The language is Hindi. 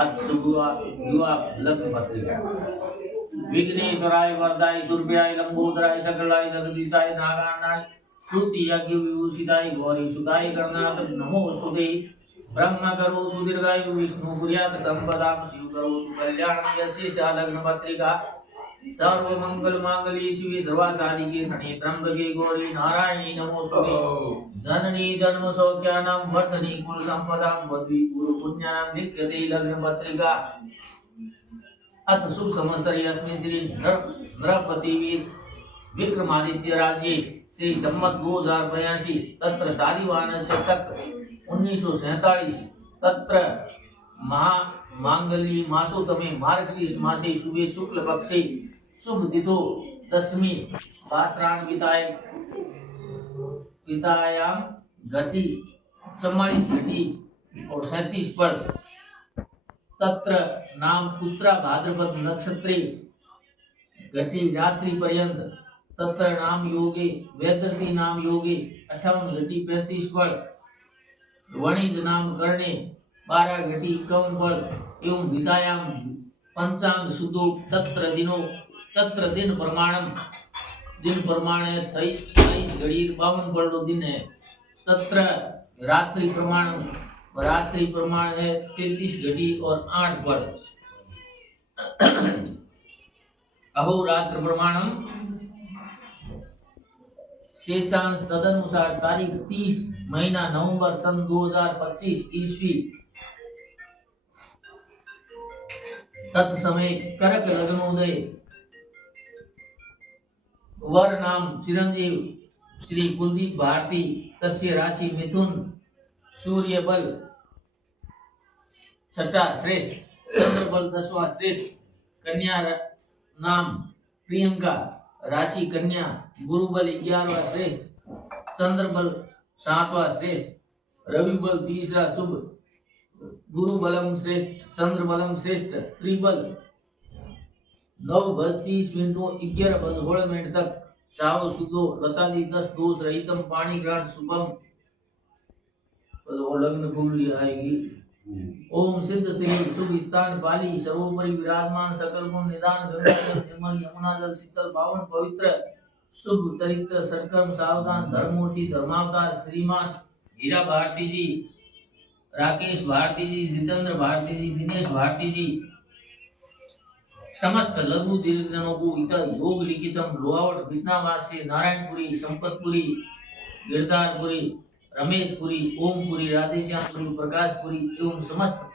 अत्सुगुआ युवा लग्न पत्रिका विघ्नेश्वराय वरदाय सूर्याय लंबोदराय सकलाय जगदीताय नागानाय श्रुति यज्ञ विभूषिताय गौरी सुताय गणनाथ नमोस्तुते ब्रह्म करोतु दीर्घायु विष्णु कुर्यात् संपदां शिव करोतु कल्याणं यस्य लग्न पत्रिका सर्व मंगल मांगल्ये शिवे सर्वासाधिके शरण्ये त्र्यंबके गौरी नारायणी नमोस्तुते जननी जन्म सौख्यानां वर्धनी कुल संपदां वद्वी गुरु पुण्यानां लिख्यते लग्न पत्रिका अथ शुभ संवत्सरे अस्मिन् श्री नृपति विक्रमादित्य राज्ये श्री सम्मत 2082 तत्र शालिवाहनस्य शक 1947 तत्र महा मांगल्ये मासोतमे मार्गशीर्ष मासे शुभे शुक्ल पक्षे शुभ तिथो दशमी वासरान्विताय पितायाम घटी 44 घटी और 37 पल तत्र नाम उत्तरा भाद्रपद नक्षत्रे घटी रात्रि पर्यंत तत्र नाम योगे वैदर्ती नाम योगे 58 घटी 35 पल वणिज नाम करणे 12 घटी 51 पल एवं विदायाम पंचांग शुद्धो तत्र दिनो तत्र दिन प्रमाण 26 घड़ी 52 पल दिन है तत्र रात्रि प्रमाण है 33 घटी और 8 पल अहोरात्र प्रमाणम शेषांश तदनुसार तारीख 30 महीना नवंबर सन 2025 ईस्वी तत्समय करक लग्नोदय वर नाम चिरंजीव श्री कुलदीप भारती तस्य राशि मिथुन सूर्य बल 6 श्रेष्ठ चंद्र बल 10वां श्रेष्ठ कन्या नाम प्रियंका राशि कन्या गुरु बल 11वां श्रेष्ठ चंद्र बल 7वां श्रेष्ठ रवि बल 3रा शुभ गुरु बलम श्रेष्ठ चंद्र बलम श्रेष्ठ त्रिबल 9:30 11:16 तक साव सुदो लतादी 10 दोष रहितम पाणी ग्रहण शुभम तो लग्न कुंडली आएगी। ओम सिद्ध श्री शुभ स्थान पाली सर्वोपरि विराजमान सकल गुण निदान गंगा जल निर्मल यमुना जल शीतल पावन पवित्र शुभ चरित्र सत्कर्म सावधान धर्ममूर्ति धर्मावतार श्रीमान हीरा भारती जी राकेश भारती जी जितेंद्र भारती जी दिनेश भारती जी समस्त लघु दीर्घजनों को इत योग लिखितम लोहावट विष्णावास्य नारायणपुरी संपतपुरी गिरधारपुरी रमेशपुरी ओमपुरी राधेश्यामपुरी प्रकाशपुरी एवं समस्त